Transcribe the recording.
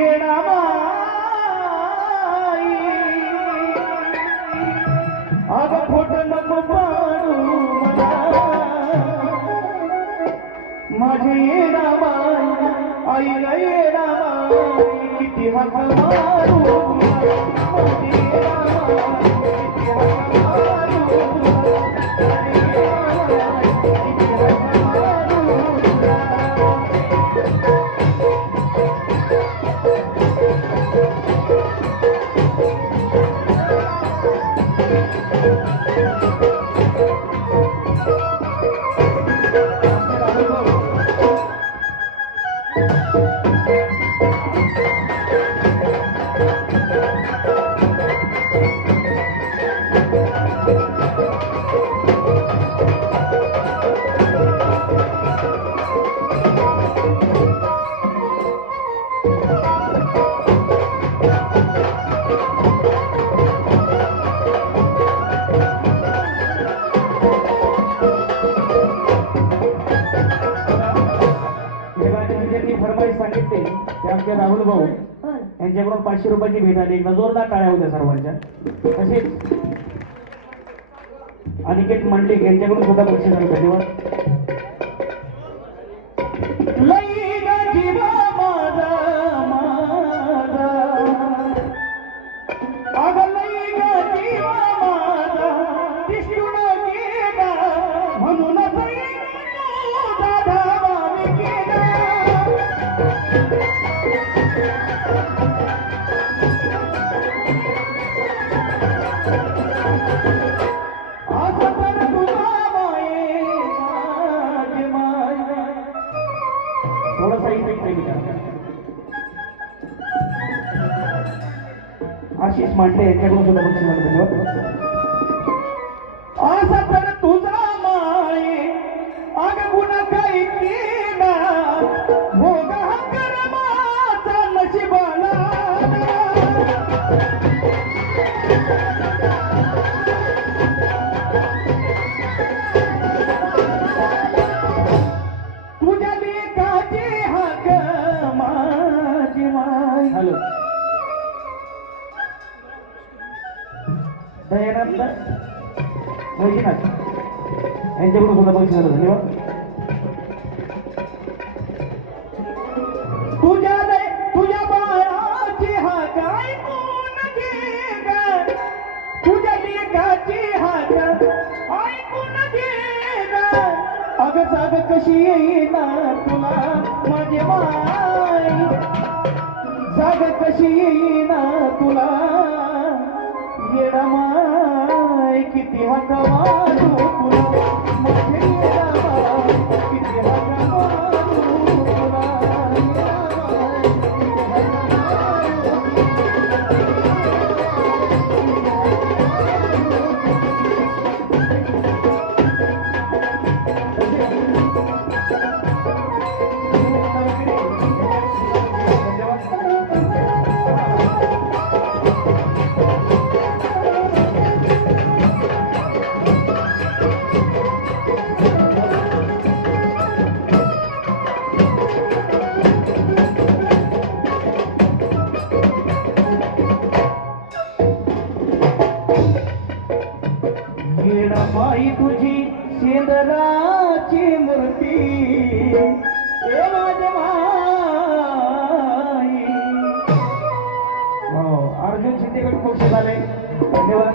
येणा माई अग खोट नको पाडू मला माझी येणा माई आई ग येणा माई किती हाक मारू माझी येणा माई किती हाक मारू सांगितले ते आमचे राहुल भाऊ यांच्याकडून 500 रुपयाची भेट आली. एकदा जोरदार टाळ्या होत्या सर्वांच्या. तसेच अनिकेत मंडलिक यांच्याकडून सुद्धा बक्षीस आले. धन्यवाद. आशिष मांडले यांच्याकडून सुद्धा बक्षीस आलं. धन्यवाद. असा तर तुझा माये अग गुन्हा काही केला भोग हा कर्माचा नशिबाला तुझ्या लेकाची हाक माझी माय. हॅलो दयानंद वैजनाथ यांच्याकडून सुद्धा बक्षीस झालं. धन्यवाद. तुझ्या बाळाची हाक ऐकून घे ग तुझ्या लेकाची हाक ऐकून घे ग अग जाग कशी येईना तुला माझे माय जाग कशी येईना तुला येणा माय किती हाक मारू तुला माझे येणा माय किती हाक मारू तुला येणा माय माई तुझी शेंदराची मूर्ती ए माझे माई. अर्जुन शिंदेकडून बक्षीस आले. धन्यवाद.